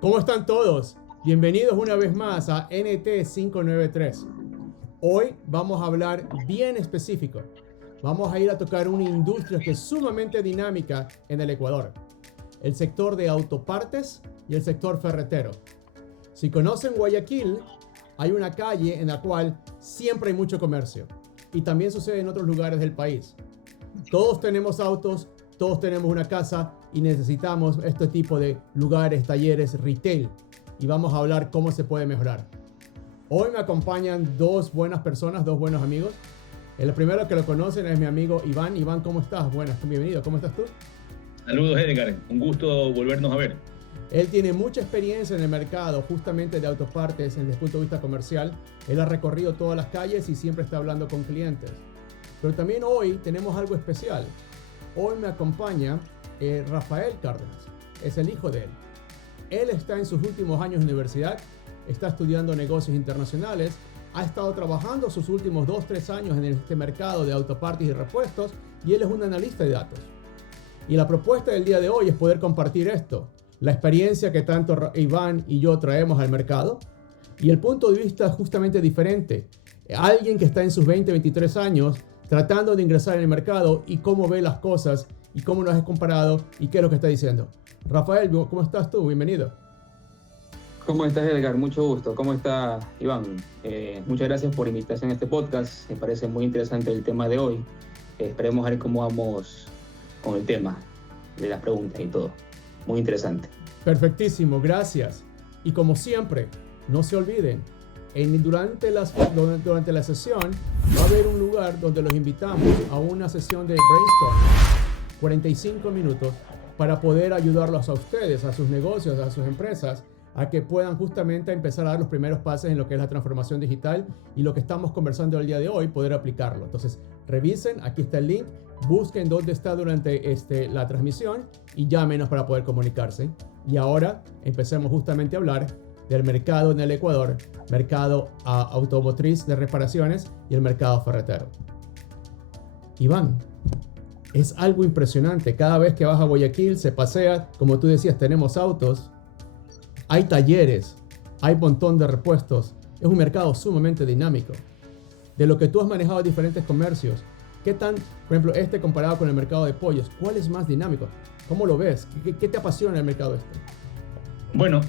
¿Cómo están todos? Bienvenidos una vez más a NT593. Hoy vamos a hablar bien específico. Vamos a ir a tocar una industria que es sumamente dinámica en el Ecuador. El sector de autopartes y el sector ferretero. Si conocen Guayaquil, hay una calle en la cual siempre hay mucho comercio. Y también sucede en otros lugares del país. Todos tenemos autos, todos tenemos una casa y necesitamos este tipo de lugares, talleres, retail. Y vamos a hablar cómo se puede mejorar. Hoy me acompañan dos buenas personas, dos buenos amigos. El primero que lo conocen es mi amigo Iván. Iván, ¿cómo estás? Buenas, bienvenido. ¿Cómo estás tú? Saludos, Edgar. Un gusto volvernos a ver. Él tiene mucha experiencia en el mercado justamente de autopartes desde el punto de vista comercial. Él ha recorrido todas las calles y siempre está hablando con clientes. Pero también hoy tenemos algo especial. Hoy me acompaña Rafael Cárdenas. Es el hijo de él. Él está en sus últimos años de universidad, está estudiando negocios internacionales, ha estado trabajando sus últimos 2-3 años en este mercado de autopartes y repuestos y él es un analista de datos. Y la propuesta del día de hoy es poder compartir esto, la experiencia que tanto Iván y yo traemos al mercado y el punto de vista justamente diferente. Alguien que está en sus 20-23 años tratando de ingresar en el mercado y cómo ve las cosas y cómo nos has comparado y qué es lo que está diciendo. Rafael, ¿cómo estás tú? Bienvenido. ¿Cómo estás, Edgar? Mucho gusto. ¿Cómo está Iván? Muchas gracias por la invitación a este podcast. Me parece muy interesante el tema de hoy. Esperemos a ver cómo vamos con el tema de las preguntas y todo. Muy interesante. Perfectísimo, gracias. Y como siempre, no se olviden, durante la sesión va a haber un lugar donde los invitamos a una sesión de brainstorming, 45 minutos, para poder ayudarlos a ustedes, a sus negocios, a sus empresas, a que puedan justamente empezar a dar los primeros pasos en lo que es la transformación digital y lo que estamos conversando el día de hoy, poder aplicarlo. Entonces, revisen, aquí está el link, busquen dónde está durante la transmisión y llámenos para poder comunicarse. Y ahora empecemos justamente a hablar del mercado en el Ecuador, mercado automotriz de reparaciones y el mercado ferretero. Iván, es algo impresionante. Cada vez que vas a Guayaquil se pasea, como tú decías, tenemos autos, hay talleres, hay un montón de repuestos. Es un mercado sumamente dinámico. De lo que tú has manejado diferentes comercios, ¿qué tan, por ejemplo, comparado con el mercado de pollos, cuál es más dinámico? ¿Cómo lo ves? ¿Qué te apasiona el mercado este? Bueno,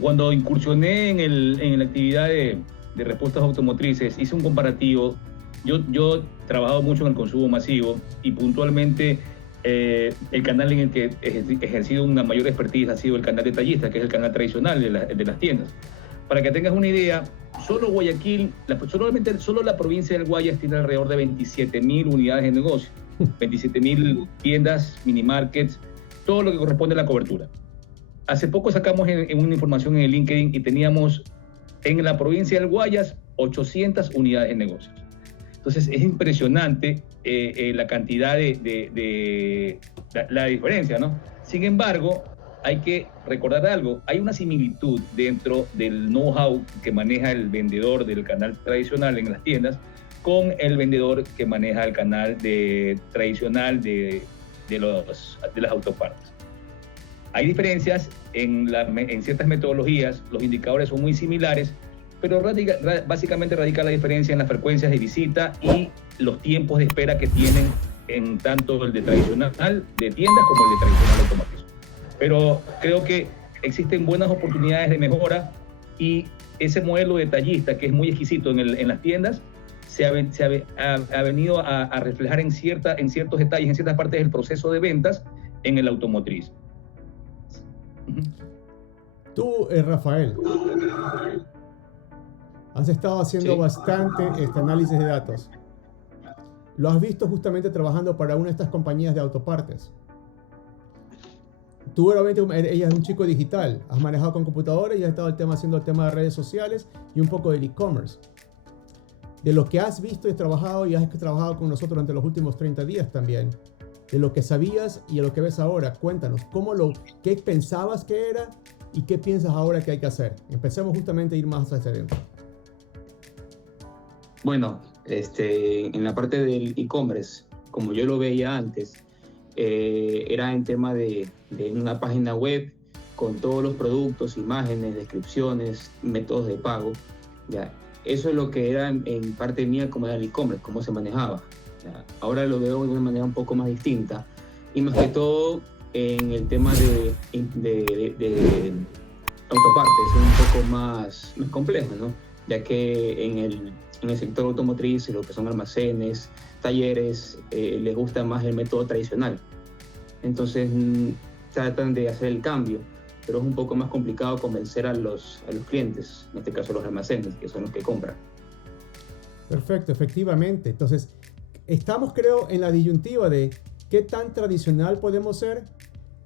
cuando incursioné en la actividad de repuestos automotrices, hice un comparativo. Yo he trabajado mucho en el consumo masivo y puntualmente el canal en el que he ejercido una mayor expertise ha sido el canal detallista, que es el canal tradicional de las tiendas. Para que tengas una idea, solo Guayaquil, solo la provincia del Guayas tiene alrededor de 27.000 unidades de negocio, 27.000 tiendas, mini markets, todo lo que corresponde a la cobertura. Hace poco sacamos en una información en el LinkedIn y teníamos en la provincia del Guayas 800 unidades de negocios. Entonces es impresionante la cantidad la diferencia, ¿no? Sin embargo, hay que recordar algo. Hay una similitud dentro del know-how que maneja el vendedor del canal tradicional en las tiendas con el vendedor que maneja el canal tradicional de las autopartes. Hay diferencias en ciertas metodologías, los indicadores son muy similares, pero básicamente radica la diferencia en las frecuencias de visita y los tiempos de espera que tienen en tanto el de tradicional de tiendas como el de tradicional automotriz. Pero creo que existen buenas oportunidades de mejora y ese modelo detallista que es muy exquisito en las tiendas se ha venido a reflejar en ciertos detalles, en ciertas partes del proceso de ventas en el automotriz. Tú, Rafael, has estado haciendo bastante análisis de datos. Lo has visto justamente trabajando para una de estas compañías de autopartes. Tú obviamente, ella es un chico digital, has manejado con computadores y has estado haciendo el tema de redes sociales y un poco del e-commerce. De lo que has visto y trabajado y has trabajado con nosotros durante los últimos 30 días también, de lo que sabías y de lo que ves ahora, cuéntanos, ¿qué pensabas que era y qué piensas ahora que hay que hacer? Empecemos justamente a ir más hacia adentro. Bueno, en la parte del e-commerce, como yo lo veía antes, era en tema de una página web con todos los productos, imágenes, descripciones, métodos de pago. ¿Ya? Eso es lo que era en parte mía como era el e-commerce, cómo se manejaba. ¿Ya? Ahora lo veo de una manera un poco más distinta, y más que todo en el tema de autopartes es un poco más complejo, ¿no? Ya que en el sector automotriz, lo que son almacenes, talleres, les gusta más el método tradicional. Entonces tratan de hacer el cambio, pero es un poco más complicado convencer a los clientes, en este caso los almacenes, que son los que compran. Perfecto, efectivamente. Entonces, estamos, creo, en la disyuntiva de qué tan tradicional podemos ser,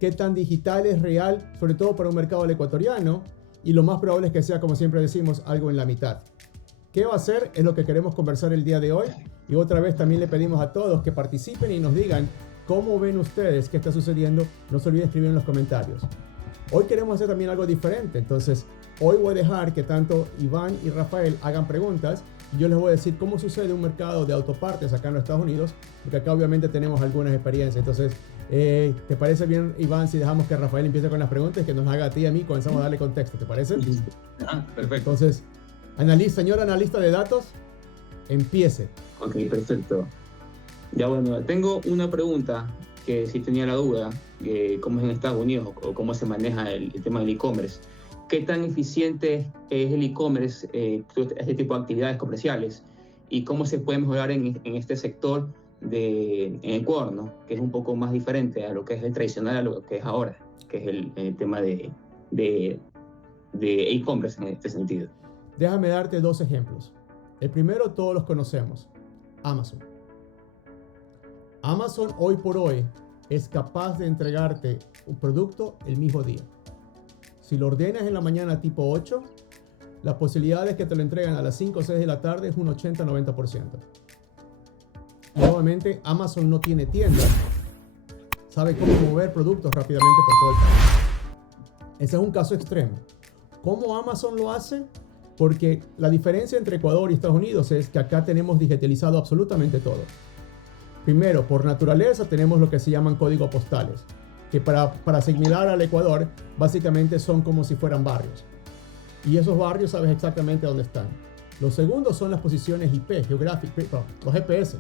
qué tan digital es real, sobre todo para un mercado del ecuatoriano, y lo más probable es que sea, como siempre decimos, algo en la mitad. ¿Qué va a ser? Es lo que queremos conversar el día de hoy, y otra vez también le pedimos a todos que participen y nos digan cómo ven ustedes qué está sucediendo. No se olviden escribir en los comentarios. Hoy queremos hacer también algo diferente, entonces hoy voy a dejar que tanto Iván y Rafael hagan preguntas, y yo les voy a decir cómo sucede un mercado de autopartes acá en los Estados Unidos, porque acá obviamente tenemos algunas experiencias. Entonces, ¿te parece bien, Iván, si dejamos que Rafael empiece con las preguntas, que nos haga a ti y a mí, comenzamos a darle contexto? ¿Te parece? Perfecto. Entonces, señor analista de datos, empiece. Ok, perfecto. Ya bueno, tengo una pregunta que sí tenía la duda, cómo es en Estados Unidos o cómo se maneja el tema del e-commerce. ¿Qué tan eficiente es el e-commerce, este tipo de actividades comerciales, y cómo se puede mejorar en este sector en Ecuador, ¿no? Que es un poco más diferente a lo que es el tradicional, a lo que es ahora, que es el tema de e-commerce en este sentido? Déjame darte dos ejemplos. El primero todos los conocemos, Amazon. Amazon hoy por hoy es capaz de entregarte un producto el mismo día. Si lo ordenas en la mañana tipo 8, las posibilidades que te lo entregan a las 5 o 6 de la tarde es un 80-90%. Nuevamente, Amazon no tiene tiendas, sabe cómo mover productos rápidamente por todo el país. Ese es un caso extremo. ¿Cómo Amazon lo hace? Porque la diferencia entre Ecuador y Estados Unidos es que acá tenemos digitalizado absolutamente todo. Primero, por naturaleza tenemos lo que se llaman códigos postales, que para asimilar al Ecuador básicamente son como si fueran barrios. Y esos barrios sabes exactamente dónde están. Los segundos son las posiciones IP, los GPS.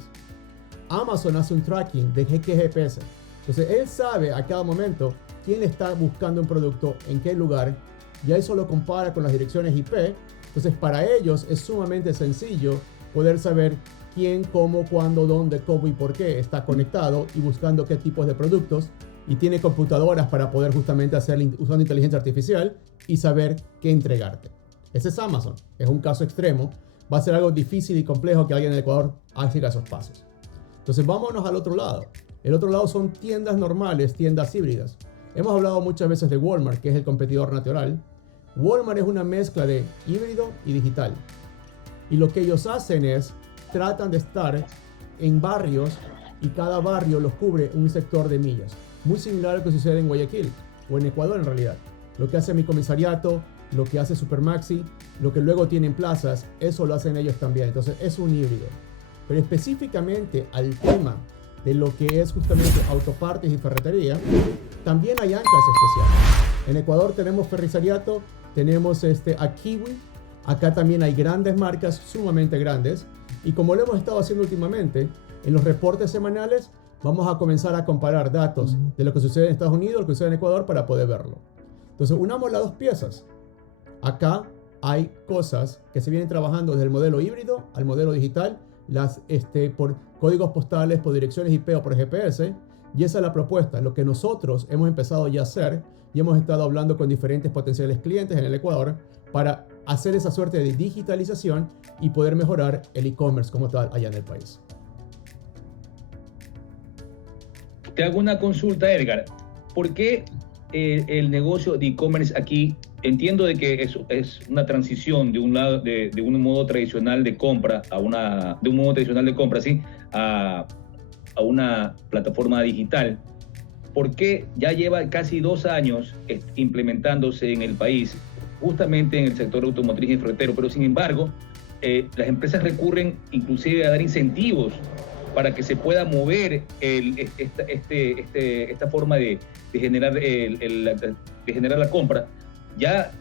Amazon hace un tracking de qué GPS. Entonces él sabe a cada momento quién está buscando un producto, en qué lugar, y eso lo compara con las direcciones IP. Entonces para ellos es sumamente sencillo poder saber quién, cómo, cuándo, dónde, cómo y por qué está conectado y buscando qué tipos de productos, y tiene computadoras para poder justamente hacer usando inteligencia artificial y saber qué entregarte. Ese es Amazon. Es un caso extremo. Va a ser algo difícil y complejo que alguien en Ecuador siga esos pasos. Entonces vámonos al otro lado. El otro lado son tiendas normales, tiendas híbridas. Hemos hablado muchas veces de Walmart, que es el competidor natural. Walmart es una mezcla de híbrido y digital. Y lo que ellos hacen es, tratan de estar en barrios, y cada barrio los cubre un sector de millas. Muy similar a lo que sucede en Guayaquil, o en Ecuador en realidad. Lo que hace mi comisariato, lo que hace Supermaxi, lo que luego tienen plazas, eso lo hacen ellos también. Entonces es un híbrido. Pero específicamente al tema de lo que es justamente autopartes y ferretería, también hay anclas especiales. En Ecuador tenemos Ferrisariato, tenemos a Kiwi, acá también hay grandes marcas, sumamente grandes, y como lo hemos estado haciendo últimamente, en los reportes semanales vamos a comenzar a comparar datos de lo que sucede en Estados Unidos, lo que sucede en Ecuador, para poder verlo. Entonces unamos las dos piezas. Acá hay cosas que se vienen trabajando desde el modelo híbrido al modelo digital, por códigos postales, por direcciones IP o por GPS, y esa es la propuesta, lo que nosotros hemos empezado ya a hacer, y hemos estado hablando con diferentes potenciales clientes en el Ecuador para hacer esa suerte de digitalización y poder mejorar el e-commerce como tal allá en el país. Te hago una consulta, Edgar. ¿Por qué el negocio de e-commerce aquí? Entiendo de que es una transición de un lado de un modo tradicional de compra a una plataforma digital. ¿Por qué ya lleva casi 2 años implementándose en el país, justamente en el sector automotriz y ferretero? Pero sin embargo, las empresas recurren inclusive a dar incentivos para que se pueda mover esta forma de generar, de generar la compra ya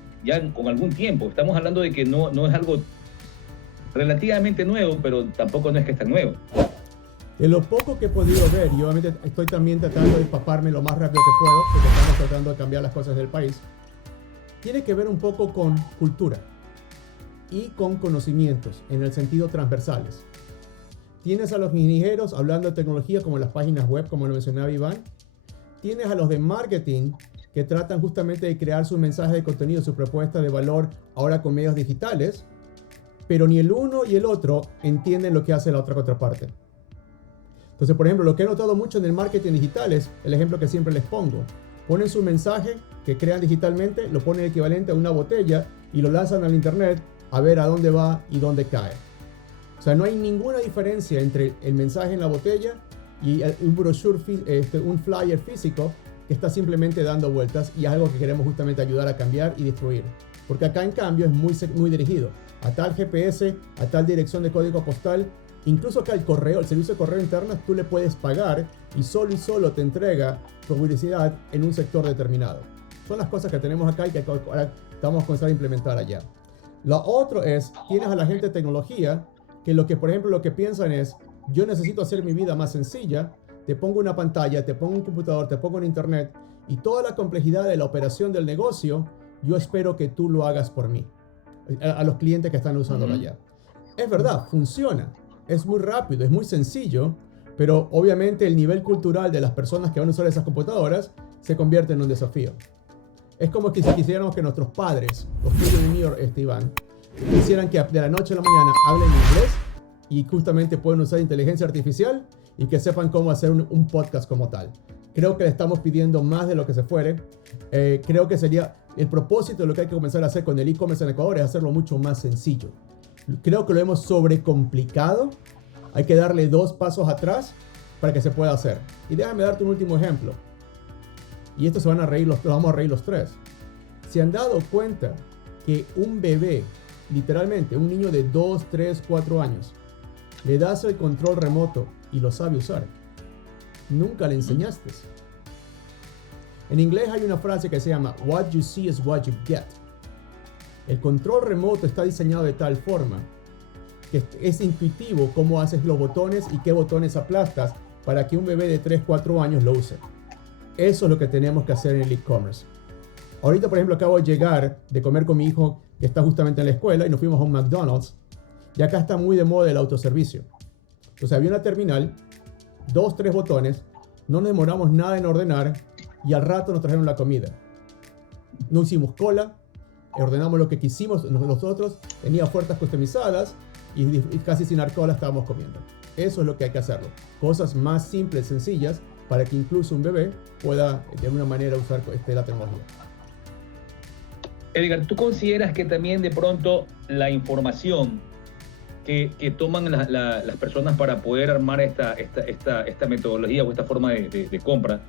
con algún tiempo. Estamos hablando de que no es algo relativamente nuevo, pero tampoco no es que es tan nuevo. De lo poco que he podido ver, yo obviamente estoy también tratando de empaparme lo más rápido que puedo, porque estamos tratando de cambiar las cosas del país, tiene que ver un poco con cultura y con conocimientos en el sentido transversales. Tienes a los ingenieros hablando de tecnología como en las páginas web, como lo mencionaba Iván. Tienes a los de marketing que tratan justamente de crear sus mensajes de contenido, su propuesta de valor ahora con medios digitales, pero ni el uno y el otro entienden lo que hace la otra contraparte. Entonces, por ejemplo, lo que he notado mucho en el marketing digital es el ejemplo que siempre les pongo. Ponen su mensaje que crean digitalmente, lo ponen equivalente a una botella y lo lanzan al internet a ver a dónde va y dónde cae. O sea, no hay ninguna diferencia entre el mensaje en la botella y un brochure, un flyer físico que está simplemente dando vueltas, y es algo que queremos justamente ayudar a cambiar y destruir. Porque acá, en cambio, es muy dirigido a tal GPS, a tal dirección de código postal. Incluso acá el servicio de correo interno, tú le puedes pagar y solo te entrega publicidad en un sector determinado. Son las cosas que tenemos acá y que ahora vamos a comenzar a implementar allá. Lo otro es, tienes a la gente de tecnología que por ejemplo, lo que piensan es, yo necesito hacer mi vida más sencilla, te pongo una pantalla, te pongo un computador, te pongo un internet, y toda la complejidad de la operación del negocio, yo espero que tú lo hagas por mí, a los clientes que están usándolo allá. Es verdad, funciona. Es muy rápido, es muy sencillo, pero obviamente el nivel cultural de las personas que van a usar esas computadoras se convierte en un desafío. Es como que si quisiéramos que nuestros padres, los tuyos y míos, Iván, quisieran que de la noche a la mañana hablen inglés y justamente pueden usar inteligencia artificial y que sepan cómo hacer un podcast como tal. Creo que le estamos pidiendo más de lo que se fuere. Creo que sería el propósito de lo que hay que comenzar a hacer con el e-commerce en Ecuador, es hacerlo mucho más sencillo. Creo que lo hemos sobrecomplicado. Hay que darle 2 pasos atrás para que se pueda hacer. Y déjame darte un último ejemplo. Y esto vamos a reír los tres. ¿Se han dado cuenta que un bebé, literalmente un niño de 2, 3, 4 años, le das el control remoto y lo sabe usar? Nunca le enseñaste. En inglés hay una frase que se llama "What you see is what you get". El control remoto está diseñado de tal forma que es intuitivo cómo haces los botones y qué botones aplastas para que un bebé de 3, 4 años lo use. Eso es lo que tenemos que hacer en el e-commerce. Ahorita, por ejemplo, acabo de llegar de comer con mi hijo que está justamente en la escuela y nos fuimos a un McDonald's, y acá está muy de moda el autoservicio. Entonces había una terminal, 2, 3 botones, no nos demoramos nada en ordenar y al rato nos trajeron la comida. No hicimos cola, ordenamos lo que quisimos nosotros, tenía ofertas customizadas y casi sin cola estábamos comiendo. Eso es lo que hay que hacerlo. Cosas más simples, sencillas, para que incluso un bebé pueda de alguna manera usar la tecnología. Edgar, ¿tú consideras que también de pronto la información que toman las personas para poder armar esta metodología o esta forma de compra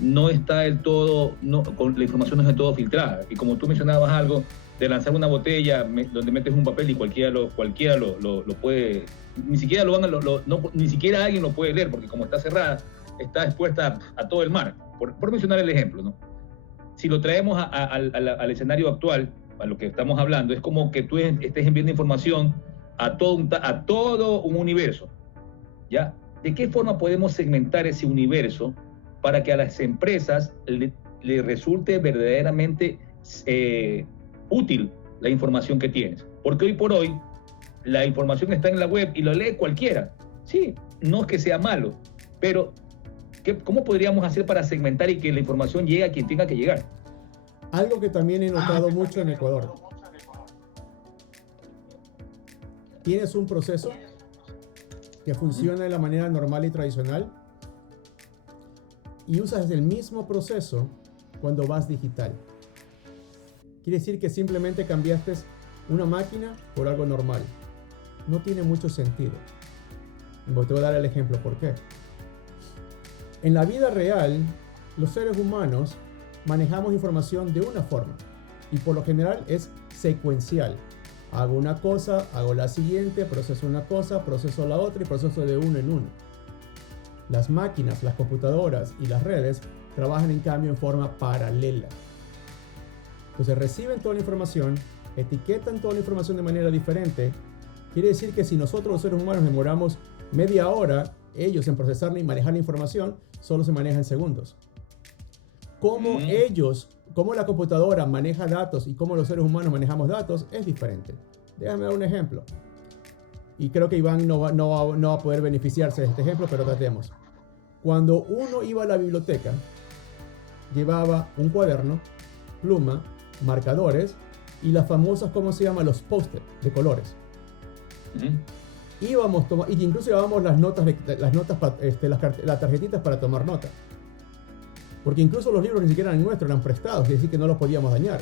no está del todo, la información no es del todo filtrada? Y como tú mencionabas algo de lanzar una botella donde metes un papel y cualquiera lo puede, ni siquiera ni siquiera alguien lo puede leer, porque como está cerrada, está expuesta a todo el mar, por mencionar el ejemplo, ¿no? Si lo traemos al escenario actual, a lo que estamos hablando, es como que tú estés enviando información a todo un universo, ¿ya? ¿De qué forma podemos segmentar ese universo para que a las empresas le resulte verdaderamente útil la información que tienes? Porque hoy por hoy la información está en la web y lo lee cualquiera. Sí, no es que sea malo, pero ¿cómo podríamos hacer para segmentar y que la información llegue a quien tenga que llegar? Algo que también he notado mucho en Ecuador. Tienes un proceso que funciona de la manera normal y tradicional y usas el mismo proceso cuando vas digital. Quiere decir que simplemente cambiaste una máquina por algo normal. No tiene mucho sentido. Te voy a dar el ejemplo por qué. En la vida real, los seres humanos manejamos información de una forma y por lo general es secuencial. Hago una cosa, hago la siguiente, proceso una cosa, proceso la otra y proceso de uno en uno. Las máquinas, las computadoras y las redes trabajan en cambio en forma paralela. Entonces reciben toda la información, etiquetan toda la información de manera diferente. Quiere decir que si nosotros los seres humanos demoramos media hora, ellos en procesar y manejar la información solo se maneja en segundos. Cómo la computadora maneja datos y cómo los seres humanos manejamos datos es diferente. Déjame dar un ejemplo. Y creo que Iván no va a poder beneficiarse de este ejemplo, pero tratemos. Cuando uno iba a la biblioteca, llevaba un cuaderno, pluma, marcadores y las famosas, ¿cómo se llama? Los post-it de colores. Íbamos y incluso llevábamos las tarjetitas para tomar nota. Porque incluso los libros ni siquiera eran nuestros, eran prestados, es decir que no los podíamos dañar.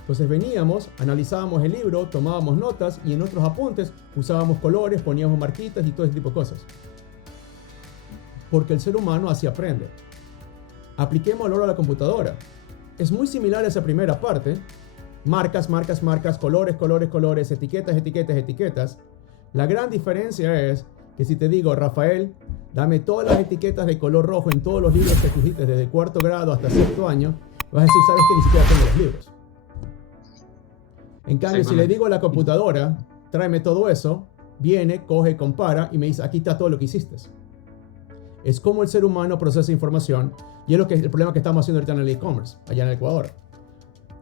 Entonces veníamos, analizábamos el libro, tomábamos notas y en otros apuntes usábamos colores, poníamos marquitas y todo ese tipo de cosas. Porque el ser humano así aprende. Apliquémoslo a la computadora. Es muy similar a esa primera parte. Marcas, colores, etiquetas. La gran diferencia es que si te digo, Rafael, dame todas las etiquetas de color rojo en todos los libros que escogiste desde cuarto grado hasta sexto año, vas a decir, sabes que ni siquiera tengo los libros. En cambio, si le digo a la computadora, tráeme todo eso, viene, coge, compara y me dice, aquí está todo lo que hiciste. Es como el ser humano procesa información y es el problema que estamos haciendo ahorita en el e-commerce, allá en el Ecuador.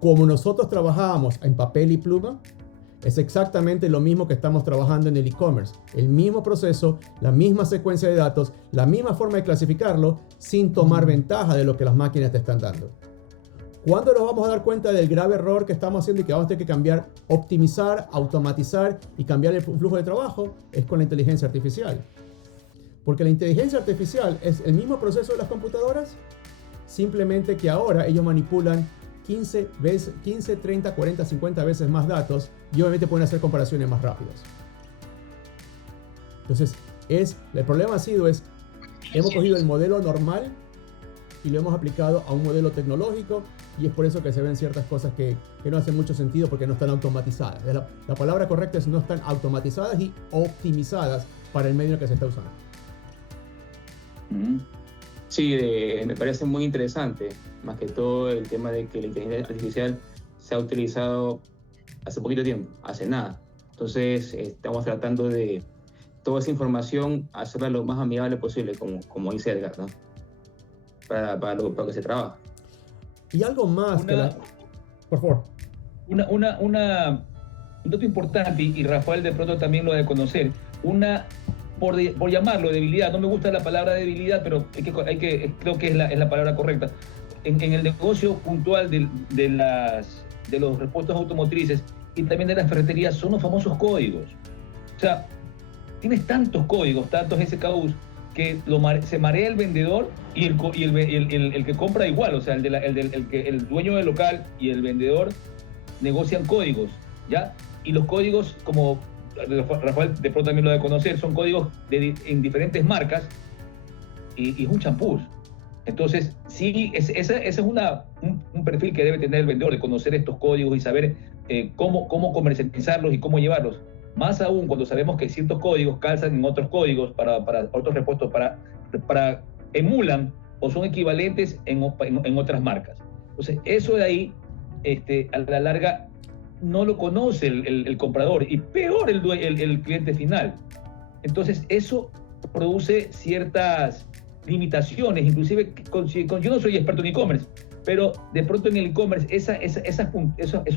Como nosotros trabajábamos en papel y pluma, es exactamente lo mismo que estamos trabajando en el e-commerce. El mismo proceso, la misma secuencia de datos, la misma forma de clasificarlo sin tomar ventaja de lo que las máquinas te están dando. ¿Cuándo nos vamos a dar cuenta del grave error que estamos haciendo y que vamos a tener que cambiar, optimizar, automatizar y cambiar el flujo de trabajo? Es con la inteligencia artificial. Porque la inteligencia artificial es el mismo proceso de las computadoras, simplemente que ahora ellos manipulan 15, 30, 40, 50 veces más datos y obviamente pueden hacer comparaciones más rápidas. Entonces, el problema hemos cogido el modelo normal y lo hemos aplicado a un modelo tecnológico y es por eso que se ven ciertas cosas que no hacen mucho sentido porque no están automatizadas. La palabra correcta es no están automatizadas y optimizadas para el medio que se está usando. Sí, me parece muy interesante, más que todo el tema de que la inteligencia artificial se ha utilizado hace poquito tiempo, hace nada. Entonces estamos tratando de toda esa información hacerla lo más amigable posible, como dice Edgar, ¿no? Para lo que se trabaja. Y algo más por favor. Un dato importante, y Rafael de pronto también lo ha de conocer, por llamarlo debilidad, no me gusta la palabra debilidad, pero creo que es la palabra correcta. En el negocio puntual de los repuestos automotrices y también de las ferreterías son los famosos códigos. O sea, tienes tantos códigos, tantos SKUs, que se marea el vendedor y el que compra igual. O sea, el dueño del local y el vendedor negocian códigos, ¿ya? Y los códigos, como Rafael de pronto también lo debe conocer, son códigos en diferentes marcas y es un champús. Entonces, sí, ese es un perfil que debe tener el vendedor, de conocer estos códigos y saber cómo comercializarlos y cómo llevarlos. Más aún cuando sabemos que ciertos códigos calzan en otros códigos para otros repuestos, para emulan o son equivalentes en otras marcas. Entonces, eso de ahí, a la larga, no lo conoce el comprador y peor el cliente final. Entonces, eso produce ciertas limitaciones, inclusive yo no soy experto en e-commerce, pero de pronto en el e-commerce esas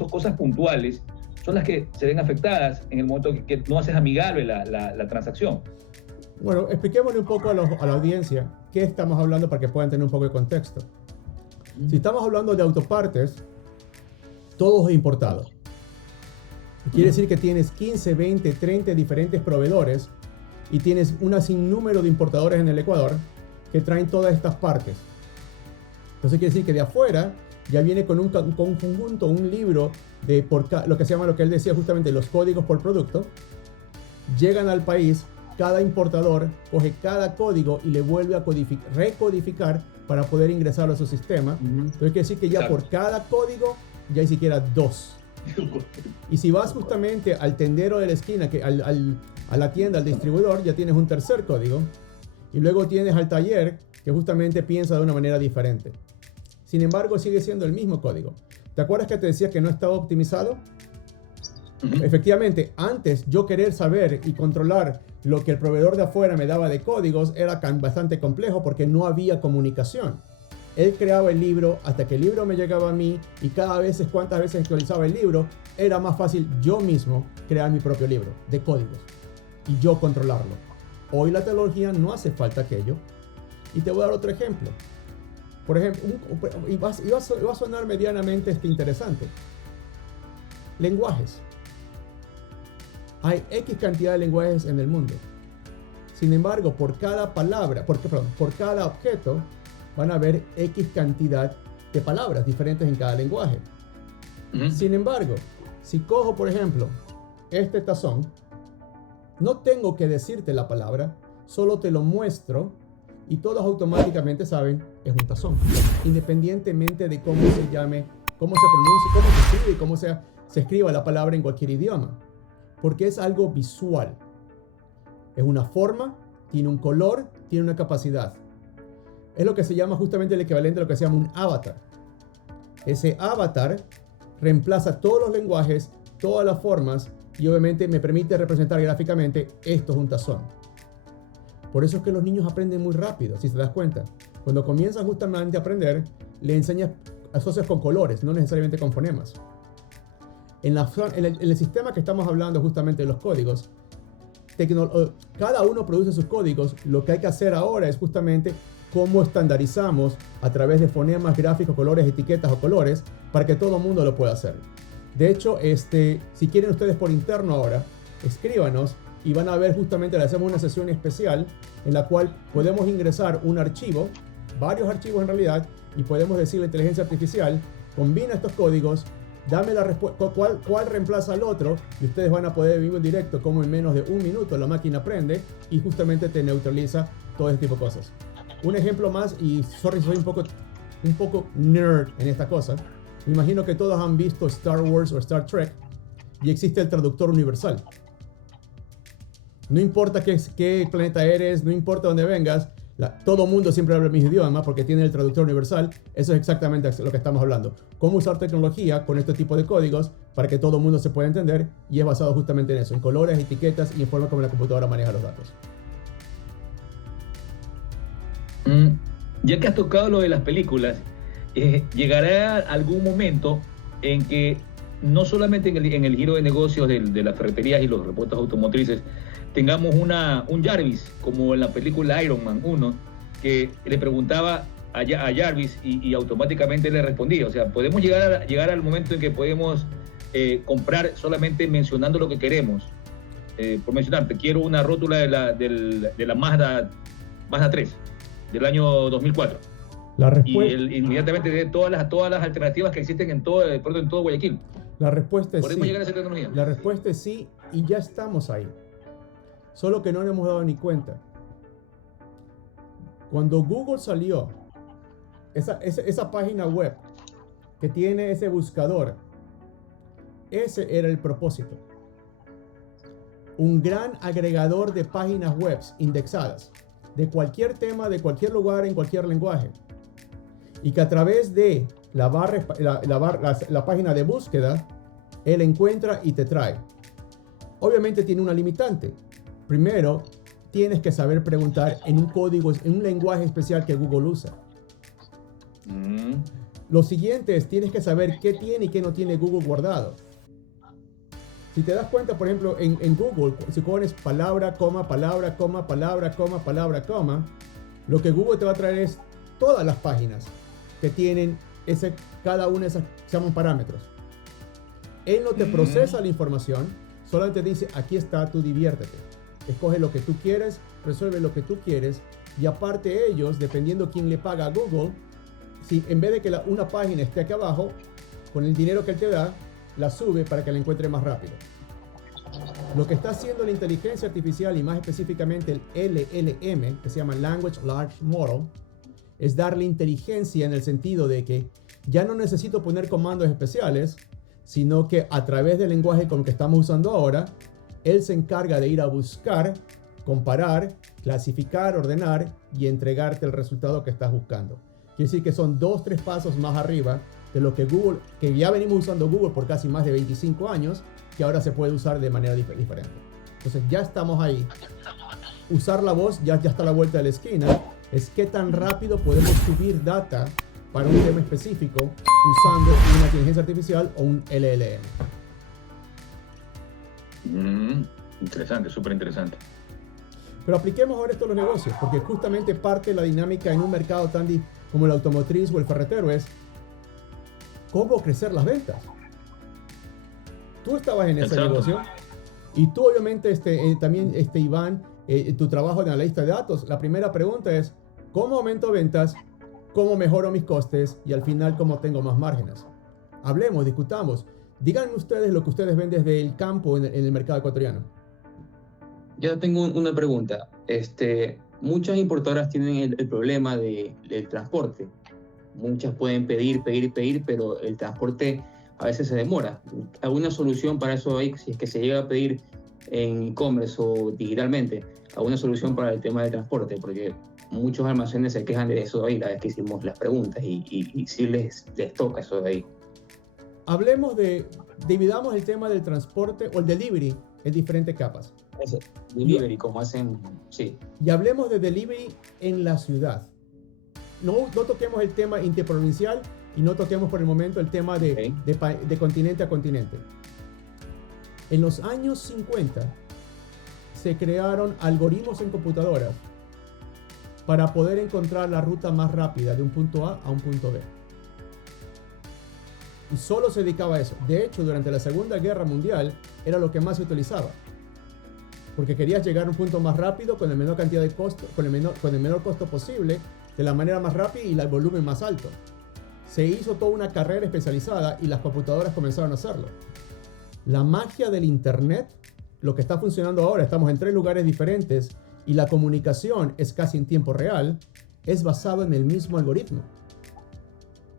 cosas puntuales son las que se ven afectadas en el momento que no haces amigable la transacción. Bueno, expliquémosle un poco a la audiencia qué estamos hablando para que puedan tener un poco de contexto. Si estamos hablando de autopartes, todo es importado. Quiere decir que tienes 15, 20, 30 diferentes proveedores y tienes un sinnúmero de importadores en el Ecuador que traen todas estas partes. Entonces quiere decir que de afuera ya viene con un conjunto, un libro de lo que se llama, lo que él decía justamente, los códigos por producto. Llegan al país, cada importador coge cada código y le vuelve a recodificar para poder ingresarlo a su sistema. Entonces quiere decir que ya por cada código ya hay siquiera 2. Y si vas justamente al tendero de la esquina, a la tienda, al distribuidor, ya tienes un tercer código. Y luego tienes al taller que justamente piensa de una manera diferente. Sin embargo, sigue siendo el mismo código. ¿Te acuerdas que te decía que no estaba optimizado? Efectivamente, antes yo querer saber y controlar lo que el proveedor de afuera me daba de códigos era bastante complejo porque no había comunicación. Él creaba el libro hasta que el libro me llegaba a mí y cuántas veces actualizaba el libro, era más fácil yo mismo crear mi propio libro de códigos y yo controlarlo. Hoy la tecnología no hace falta aquello. Y te voy a dar otro ejemplo. Por ejemplo, y va a sonar medianamente interesante. Lenguajes. Hay X cantidad de lenguajes en el mundo. Sin embargo, por cada objeto, van a haber X cantidad de palabras diferentes en cada lenguaje. Sin embargo, si cojo, por ejemplo, este tazón, no tengo que decirte la palabra, solo te lo muestro y todos automáticamente saben es un tazón, independientemente de cómo se llame, cómo se pronuncie, cómo se escribe y cómo se escriba la palabra en cualquier idioma, porque es algo visual. Es una forma, tiene un color, tiene una capacidad. Es lo que se llama justamente el equivalente a lo que se llama un avatar. Ese avatar reemplaza todos los lenguajes, todas las formas y obviamente me permite representar gráficamente esto es un tazón. Por eso es que los niños aprenden muy rápido, si te das cuenta. Cuando comienzan justamente a aprender, le enseñas, asocias con colores, no necesariamente con fonemas. En el sistema que estamos hablando justamente de los códigos, cada uno produce sus códigos. Lo que hay que hacer ahora es justamente cómo estandarizamos a través de fonemas, gráficos, colores, etiquetas o colores para que todo el mundo lo pueda hacer. De hecho, si quieren ustedes por interno ahora, escríbanos y van a ver justamente, le hacemos una sesión especial en la cual podemos ingresar un archivo, varios archivos en realidad, y podemos decirle a la inteligencia artificial, combina estos códigos, dame la respuesta, cuál reemplaza al otro, y ustedes van a poder vivir en directo como en menos de un minuto la máquina aprende y justamente te neutraliza todo este tipo de cosas. Un ejemplo más, y sorry, soy un poco nerd en esta cosa. Me imagino que todos han visto Star Wars o Star Trek y existe el traductor universal. No importa qué planeta eres, no importa dónde vengas, todo mundo siempre habla el mismo idioma porque tiene el traductor universal. Eso es exactamente lo que estamos hablando. Cómo usar tecnología con este tipo de códigos para que todo el mundo se pueda entender, y es basado justamente en eso, en colores, etiquetas y en forma como la computadora maneja los datos. Ya que has tocado lo de las películas, llegará algún momento en que no solamente en el giro de negocios de las ferreterías y los repuestos automotrices tengamos un Jarvis, como en la película Iron Man 1, que le preguntaba a Jarvis y automáticamente le respondía. O sea, podemos llegar al momento en que podemos comprar solamente mencionando lo que queremos. Por mencionarte, quiero una rótula de la Mazda 3 del año 2004. Y inmediatamente de todas las alternativas que existen en todo Guayaquil. La respuesta es sí. ¿Podemos llegar a esa tecnología? La respuesta es sí, y ya estamos ahí. Solo que no nos hemos dado ni cuenta. Cuando Google salió, esa página web que tiene ese buscador, ese era el propósito. Un gran agregador de páginas web indexadas de cualquier tema, de cualquier lugar, en cualquier lenguaje. Y que a través de la página de búsqueda, él encuentra y te trae. Obviamente tiene una limitante. Primero, tienes que saber preguntar en un código, en un lenguaje especial que Google usa. Lo siguiente es, tienes que saber qué tiene y qué no tiene Google guardado. Si te das cuenta, por ejemplo, en Google, si pones palabra, coma, palabra, coma, palabra, coma, palabra, coma, lo que Google te va a traer es todas las páginas que tienen cada una de esas, se llaman parámetros. Él no te procesa la información, solamente dice, aquí está, tú diviértete. Escoge lo que tú quieres, resuelve lo que tú quieres, y aparte ellos, dependiendo quién le paga a Google, si en vez de que una página esté aquí abajo, con el dinero que él te da, la sube para que la encuentre más rápido. Lo que está haciendo la inteligencia artificial, y más específicamente el LLM, que se llama Language Large Model, es darle inteligencia en el sentido de que ya no necesito poner comandos especiales, sino que a través del lenguaje con el que estamos usando ahora, él se encarga de ir a buscar comparar, clasificar, ordenar y entregarte el resultado que estás buscando. Quiere decir que son 2-3 pasos más arriba de lo que Google, que ya venimos usando Google por casi más de 25 años, que ahora se puede usar de manera diferente. Entonces ya estamos ahí. Usar la voz ya está a la vuelta de la esquina. Es qué tan rápido podemos subir data para un tema específico usando una inteligencia artificial o un LLM. Interesante, súper interesante. Pero apliquemos ahora esto a los negocios, porque justamente parte de la dinámica en un mercado tan como el automotriz o el ferretero es cómo crecer las ventas. Tú estabas en ese negocio y tú obviamente también Iván, tu trabajo de analista de datos, la primera pregunta es ¿cómo aumento ventas? ¿Cómo mejoro mis costes? Y al final, ¿cómo tengo más márgenes? Hablemos, discutamos. Díganme ustedes lo que ustedes ven desde el campo en el mercado ecuatoriano. Yo tengo una pregunta. Muchas importadoras tienen el problema del transporte. Muchas pueden pedir, pero el transporte a veces se demora. ¿Alguna solución para eso ahí, si es que se llega a pedir en e-commerce o digitalmente? ¿Alguna solución para el tema del transporte? Porque muchos almacenes se quejan de eso ahí, la vez que hicimos las preguntas, y sí les toca eso de ahí. Dividamos el tema del transporte o el delivery en diferentes capas. Eso, delivery, como hacen, sí. Y hablemos de delivery en la ciudad. No toquemos el tema interprovincial y no toquemos por el momento el tema de continente a continente. En los años 50 se crearon algoritmos en computadoras para poder encontrar la ruta más rápida de un punto A un punto B. Y solo se dedicaba a eso. De hecho, durante la Segunda Guerra Mundial era lo que más se utilizaba. Porque querías llegar a un punto más rápido con la menor cantidad de costo, con el menor costo posible, de la manera más rápida y el volumen más alto. Se hizo toda una carrera especializada y las computadoras comenzaron a hacerlo. La magia del Internet, lo que está funcionando ahora, estamos en 3 lugares diferentes y la comunicación es casi en tiempo real, es basado en el mismo algoritmo.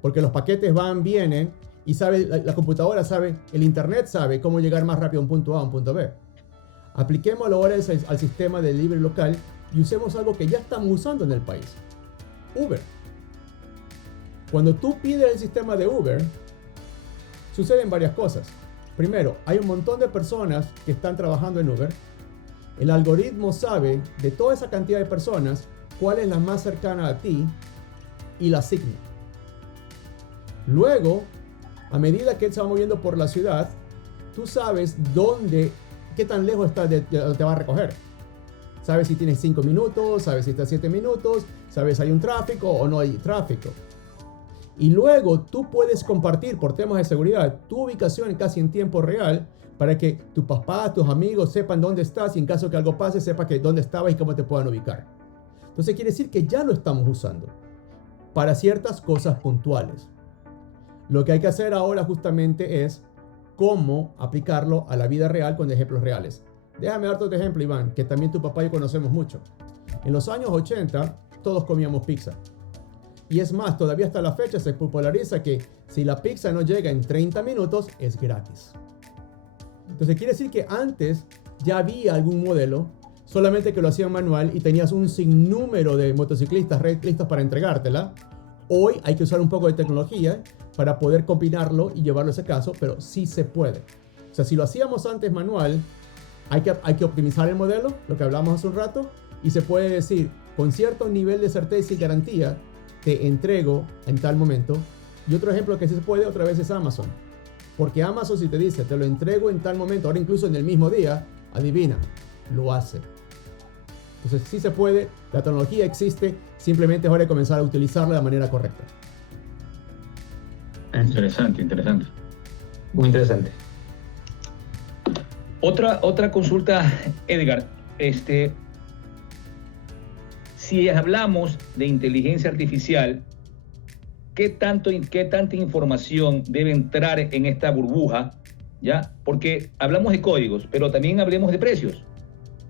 Porque los paquetes van, vienen y la computadora sabe, el Internet sabe cómo llegar más rápido a un punto A a un punto B. Apliquémoslo ahora al sistema de delivery local y usemos algo que ya estamos usando en el país. Uber. Cuando tú pides el sistema de Uber, suceden varias cosas. Primero, hay un montón de personas que están trabajando en Uber. El algoritmo sabe de toda esa cantidad de personas cuál es la más cercana a ti y la asigna. Luego, a medida que él se va moviendo por la ciudad, tú sabes qué tan lejos está de donde te va a recoger. Sabes si tienes 5 minutos, sabes si está 7 minutos, sabes si hay un tráfico o no hay tráfico. Y luego tú puedes compartir por temas de seguridad tu ubicación casi en tiempo real para que tu papá, tus amigos sepan dónde estás y en caso que algo pase sepa dónde estabas y cómo te puedan ubicar. Entonces quiere decir que ya lo estamos usando para ciertas cosas puntuales. Lo que hay que hacer ahora justamente es cómo aplicarlo a la vida real con ejemplos reales. Déjame darte otro ejemplo, Iván, que también tu papá y yo conocemos mucho. En los años 80 todos comíamos pizza. Y es más, todavía hasta la fecha se populariza que si la pizza no llega en 30 minutos, es gratis. Entonces quiere decir que antes ya había algún modelo, solamente que lo hacían manual y tenías un sinnúmero de motociclistas listos para entregártela. Hoy hay que usar un poco de tecnología para poder combinarlo y llevarlo a ese caso, pero sí se puede. O sea, si lo hacíamos antes manual, hay que optimizar el modelo, lo que hablamos hace un rato, y se puede decir, con cierto nivel de certeza y garantía, te entrego en tal momento. Y otro ejemplo que sí se puede otra vez es Amazon. Porque Amazon si te dice, te lo entrego en tal momento, ahora incluso en el mismo día, adivina, lo hace. Entonces sí se puede, la tecnología existe, simplemente es hora de comenzar a utilizarla de manera correcta. Interesante. Muy interesante. Otra consulta, Edgar. Si hablamos de inteligencia artificial, ¿qué tanta información debe entrar en esta burbuja? ¿Ya? Porque hablamos de códigos, pero también hablemos de precios.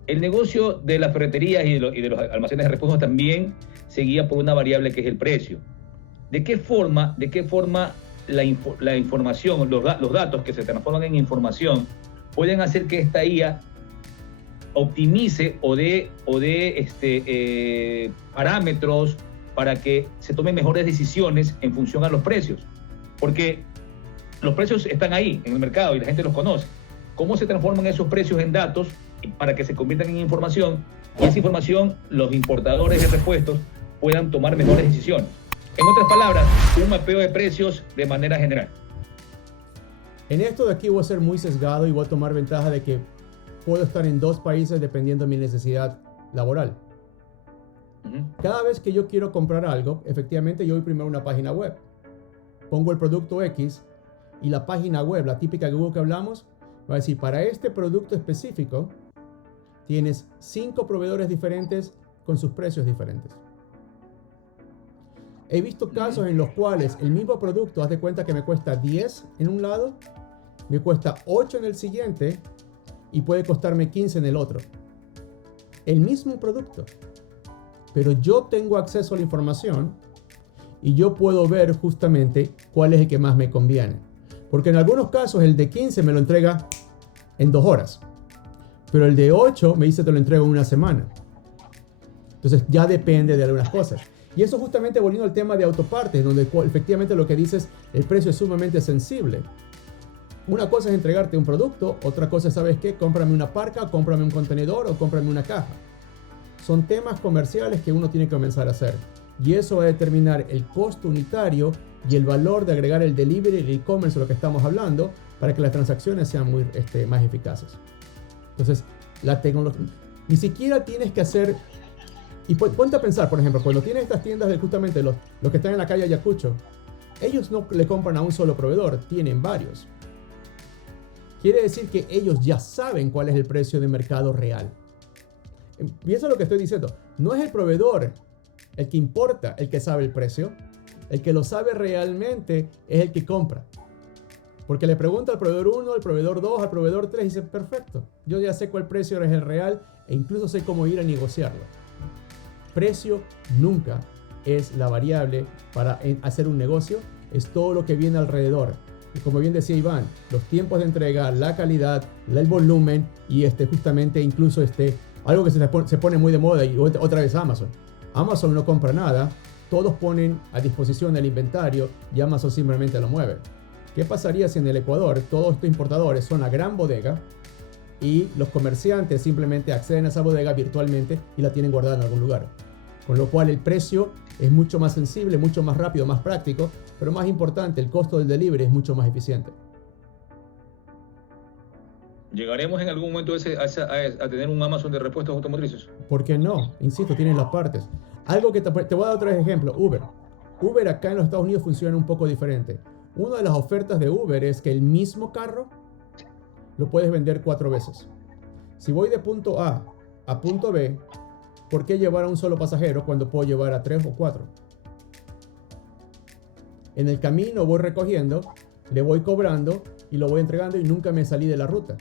El negocio de las ferreterías y de los almacenes de repuestos también se guía por una variable que es el precio. ¿De qué forma la información, los datos que se transforman en información, pueden hacer que esta IA optimice o dé parámetros para que se tomen mejores decisiones en función a los precios. Porque los precios están ahí en el mercado y la gente los conoce. ¿Cómo se transforman esos precios en datos para que se conviertan en información? Y esa información los importadores de repuestos puedan tomar mejores decisiones. En otras palabras, un mapeo de precios de manera general. En esto de aquí voy a ser muy sesgado y voy a tomar ventaja de que puedo estar en 2 países dependiendo de mi necesidad laboral. Cada vez que yo quiero comprar algo, efectivamente yo voy primero a una página web. Pongo el producto X y la página web, la típica Google que hablamos, va a decir, para este producto específico, tienes 5 proveedores diferentes con sus precios diferentes. He visto casos en los cuales el mismo producto, haz de cuenta que me cuesta 10 en un lado, me cuesta 8 en el siguiente y puede costarme 15 en el otro. El mismo producto. Pero yo tengo acceso a la información y yo puedo ver justamente cuál es el que más me conviene. Porque en algunos casos el de 15 me lo entrega en 2 horas. Pero el de 8 me dice te lo entrego en una semana. Entonces ya depende de algunas cosas. Y eso justamente volviendo al tema de autopartes, donde efectivamente lo que dices, el precio es sumamente sensible. Una cosa es entregarte un producto, otra cosa es, ¿sabes qué? Cómprame una parca, cómprame un contenedor o cómprame una caja. Son temas comerciales que uno tiene que comenzar a hacer. Y eso va a determinar el costo unitario y el valor de agregar el delivery y el e-commerce, lo que estamos hablando, para que las transacciones sean muy, más eficaces. Entonces, la tecnología, ni siquiera tienes que hacer. Y ponte a pensar, por ejemplo, cuando tienes estas tiendas de justamente los que están en la calle Ayacucho, ellos no le compran a un solo proveedor, tienen varios. Quiere decir que ellos ya saben cuál es el precio de mercado real. Y eso es lo que estoy diciendo. No es el proveedor el que importa, el que sabe el precio. El que lo sabe realmente es el que compra. Porque le pregunta al proveedor 1, al proveedor 2, al proveedor 3 y dice, perfecto, yo ya sé cuál precio es el real e incluso sé cómo ir a negociarlo. Precio nunca es la variable para hacer un negocio, es todo lo que viene alrededor. Y como bien decía Iván, los tiempos de entrega, la calidad, el volumen y justamente incluso algo que se pone muy de moda y otra vez Amazon. Amazon no compra nada, todos ponen a disposición el inventario y Amazon simplemente lo mueve. ¿Qué pasaría si en el Ecuador todos estos importadores son la gran bodega y los comerciantes simplemente acceden a esa bodega virtualmente y la tienen guardada en algún lugar? Con lo cual el precio es mucho más sensible, mucho más rápido, más práctico, pero más importante, el costo del delivery es mucho más eficiente. ¿Llegaremos en algún momento a tener un Amazon de repuestos automotrices? ¿Por qué no? Insisto, tienen las partes. Algo que te voy a dar otro ejemplo, Uber. Uber acá en los Estados Unidos funciona un poco diferente. Una de las ofertas de Uber es que el mismo carro lo puedes vender 4 veces. Si voy de punto A a punto B, ¿por qué llevar a un solo pasajero cuando puedo llevar a 3 o 4? En el camino voy recogiendo, le voy cobrando y lo voy entregando y nunca me salí de la ruta.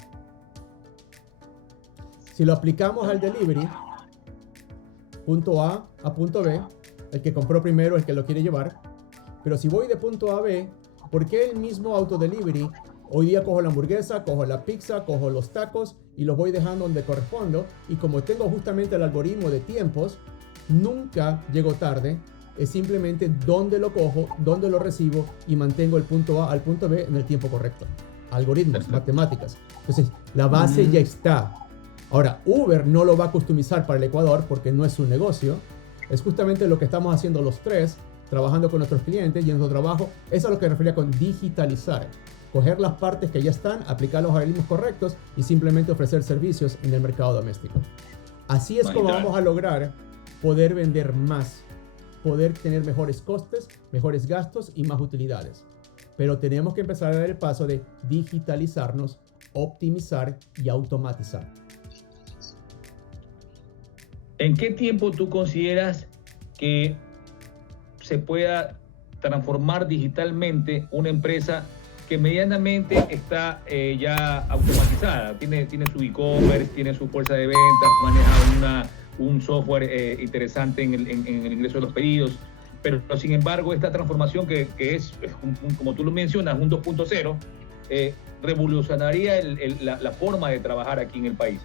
Si lo aplicamos al delivery, punto A a punto B, el que compró primero es el que lo quiere llevar. Pero si voy de punto A a B, ¿por qué el mismo autodelivery? Hoy día cojo la hamburguesa, cojo la pizza, cojo los tacos y los voy dejando donde correspondo. Y como tengo justamente el algoritmo de tiempos, nunca llego tarde. Es simplemente dónde lo cojo, dónde lo recibo y mantengo el punto A al punto B en el tiempo correcto. Algoritmos, matemáticas. Entonces, la base ya está. Ahora, Uber no lo va a customizar para el Ecuador porque no es su negocio. Es justamente lo que estamos haciendo los tres, trabajando con nuestros clientes y en nuestro trabajo. Eso es lo que refería con digitalizar. Coger las partes que ya están, aplicar los algoritmos correctos y simplemente ofrecer servicios en el mercado doméstico. Así es como vamos a lograr poder vender más, poder tener mejores costes, mejores gastos y más utilidades. Pero tenemos que empezar a dar el paso de digitalizarnos, optimizar y automatizar. ¿En qué tiempo tú consideras que se pueda transformar digitalmente una empresa que medianamente está ya automatizada? Tiene su e-commerce, tiene su fuerza de ventas, maneja un software interesante en el ingreso de los pedidos, pero sin embargo esta transformación que es como tú lo mencionas, un 2.0, revolucionaría la forma de trabajar aquí en el país.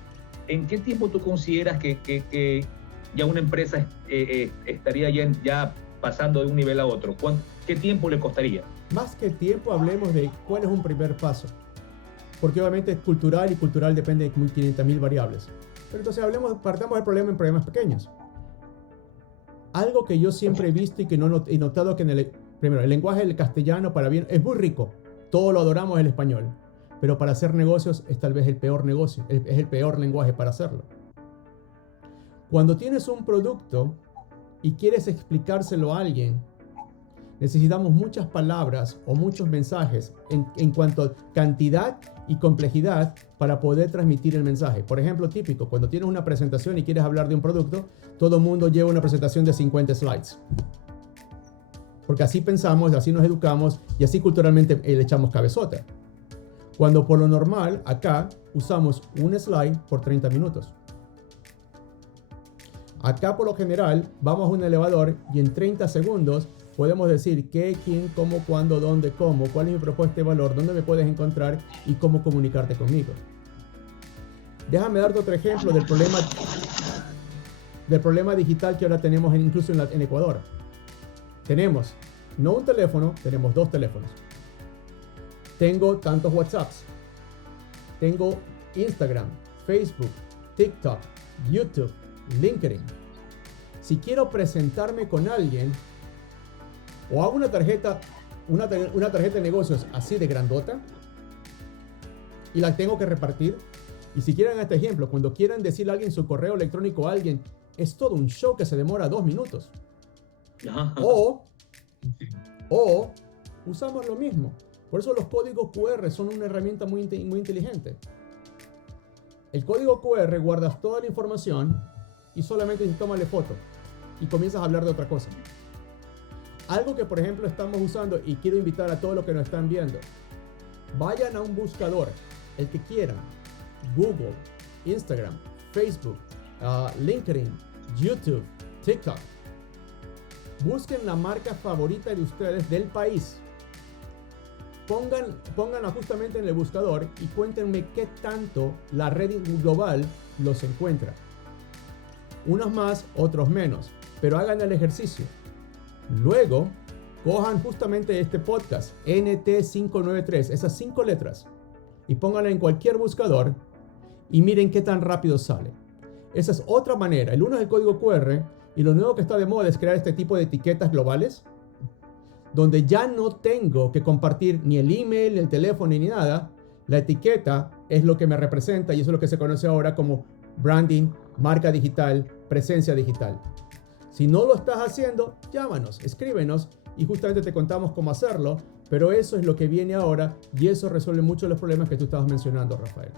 ¿en qué tiempo tú consideras que ya una empresa estaría ya pasando de un nivel a otro? ¿Qué tiempo le costaría? Más que tiempo, hablemos de cuál es un primer paso. Porque obviamente es cultural y cultural depende de 500.000 variables. Pero entonces partamos del problema en problemas pequeños. Algo que yo siempre he visto y que he notado que primero, el lenguaje del castellano para bien es muy rico. Todo lo adoramos el español. Pero para hacer negocios es tal vez el peor negocio, es el peor lenguaje para hacerlo. Cuando tienes un producto y quieres explicárselo a alguien, necesitamos muchas palabras o muchos mensajes en cuanto a cantidad y complejidad para poder transmitir el mensaje. Por ejemplo, típico, cuando tienes una presentación y quieres hablar de un producto, todo el mundo lleva una presentación de 50 slides. Porque así pensamos, así nos educamos y así culturalmente le echamos cabezota. Cuando por lo normal, acá usamos un slide por 30 minutos. Acá por lo general vamos a un elevador y en 30 segundos podemos decir qué, quién, cómo, cuándo, dónde, cómo, cuál es mi propuesta de valor, dónde me puedes encontrar y cómo comunicarte conmigo. Déjame darte otro ejemplo del problema digital que ahora tenemos incluso en Ecuador. Tenemos no un teléfono, tenemos 2 teléfonos. Tengo tantos WhatsApps. Tengo Instagram, Facebook, TikTok, YouTube, LinkedIn. Si quiero presentarme con alguien o hago una tarjeta de negocios así de grandota y la tengo que repartir, y si quieren este ejemplo, cuando quieran decirle a alguien su correo electrónico a alguien, es todo un show que se demora 2 minutos. O usamos lo mismo. Por eso los códigos QR son una herramienta muy inteligente. El código QR guardas toda la información y solamente tómale foto y comienzas a hablar de otra cosa. Algo que por ejemplo estamos usando y quiero invitar a todos los que nos están viendo. Vayan a un buscador, el que quieran. Google, Instagram, Facebook, LinkedIn, YouTube, TikTok. Busquen la marca favorita de ustedes del país. Pónganla justamente en el buscador y cuéntenme qué tanto la red global los encuentra. Unos más, otros menos, pero hagan el ejercicio. Luego, cojan justamente este podcast, NT593, esas 5 letras, y pónganla en cualquier buscador y miren qué tan rápido sale. Esa es otra manera. El uno es el código QR y lo nuevo que está de moda es crear este tipo de etiquetas globales, donde ya no tengo que compartir ni el email, ni el teléfono, ni nada. La etiqueta es lo que me representa y eso es lo que se conoce ahora como branding, marca digital, presencia digital. Si no lo estás haciendo, llámanos, escríbenos y justamente te contamos cómo hacerlo, pero eso es lo que viene ahora y eso resuelve muchos de los problemas que tú estabas mencionando, Rafael.